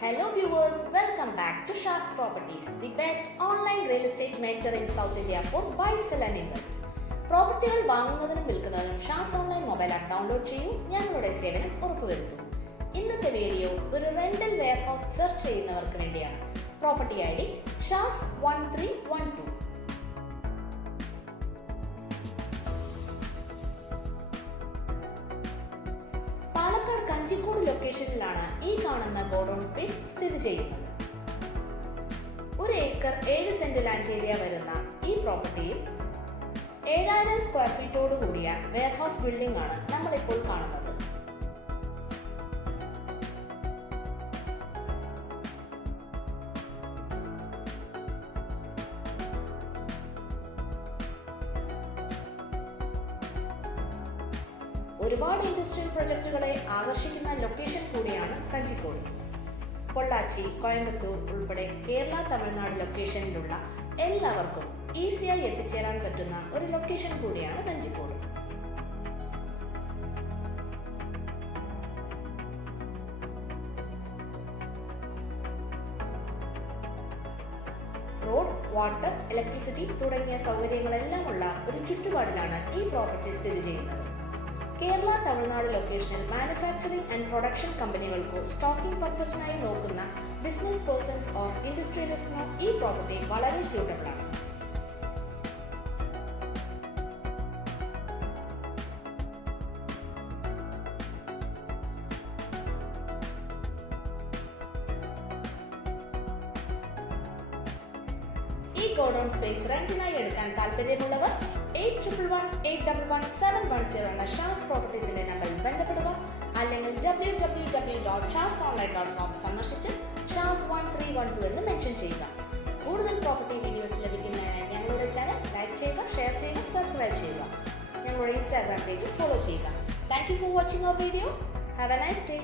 Hello viewers, welcome back to Shah's Properties, the best online real estate mentor in South India for buy, sell and invest. പ്രോപ്പർട്ടികൾ വാങ്ങുന്നതിനും വിൽക്കുന്നതിനും Shaz online mobile app download ചെയ്യൂ, ഞങ്ങളുടെ സേവനം ഉറപ്പുവരുത്തൂ. ഇന്നത്തെ video ഒരു rental wear house search ചെയ്യുന്നവർക്ക് വേണ്ടിയാണ്. Property I D ഷാസ് 1312. പാലക്കാട് കഞ്ചിക്കോട് ലൊക്കേഷനിലാണ് ഈ കാണുന്ന ഗോഡൌൺ സ്പേസ് സ്ഥിതി ചെയ്യുന്നത്. 1 ഏക്കർ 7 സെന്റ് ലാൻഡ് ഏരിയ വരുന്ന ഈ പ്രോപ്പർട്ടിയിൽ 7000 സ്ക്വയർ ഫീറ്റോട് കൂടിയ വെയർഹൗസ് ബിൽഡിംഗ് ആണ് നമ്മളിപ്പോൾ കാണുന്നത്. ഒരുപാട് ഇൻഡസ്ട്രിയൽ പ്രൊജക്ടുകളെ ആകർഷിക്കുന്ന ലൊക്കേഷൻ കൂടിയാണ് കഞ്ചിക്കോട്. പൊള്ളാച്ചി, കോയമ്പത്തൂർ ഉൾപ്പെടെ കേരള, തമിഴ്നാട് ലൊക്കേഷനിലുള്ള എല്ലാവർക്കും ഈസിയായി എത്തിച്ചേരാൻ പറ്റുന്ന ഒരു ലൊക്കേഷൻ കൂടിയാണ് കഞ്ചിക്കോട്. റോഡ്, വാട്ടർ, ഇലക്ട്രിസിറ്റി തുടങ്ങിയ സൗകര്യങ്ങളെല്ലാം ഉള്ള ഒരു ചുറ്റുപാടിലാണ് ഈ പ്രോപ്പർട്ടി സ്ഥിതി ചെയ്യുന്നത്. കേരള, തമിഴ്നാട് ലൊക്കേഷനിൽ മാനുഫാക്ചറിംഗ് ആൻഡ് പ്രൊഡക്ഷൻ കമ്പനികൾക്കോ സ്റ്റോക്കിംഗ് പർപ്പസിനായി നോക്കുന്ന ബിസിനസ് പേഴ്സൺസ് ഓർ ഇൻഡസ്ട്രിയലിസ്റ്റിനോ ഈ പ്രോപ്പർട്ടി വളരെ സ്യൂട്ടബിൾ ആണ്. ഈ ഗോഡൌൺ സ്പേസ് റെന്റിനായി എടുക്കാൻ താല്പര്യമുള്ളവർ 8111811710 എന്ന ഷാസ് പ്രോപ്പർട്ടീസിന്റെ നമ്പറിൽ ബന്ധപ്പെടുക, അല്ലെങ്കിൽ www.shasonline.com സന്ദർശിച്ച് ഷാസ് 1312 എന്ന് മെൻഷൻ ചെയ്യുക. കൂടുതൽ പ്രോപ്പർട്ടി വീഡിയോസ് ലഭിക്കുന്നതിനായി ഞങ്ങളുടെ ചാനൽ ലൈക്ക് ചെയ്യുക, ഷെയർ ചെയ്യുക, സബ്സ്ക്രൈബ് ചെയ്യുക. ഞങ്ങളുടെ ഇൻസ്റ്റാഗ്രാം പേജ് ഫോളോ ചെയ്യുക. Thank you for watching our video. Have a nice day.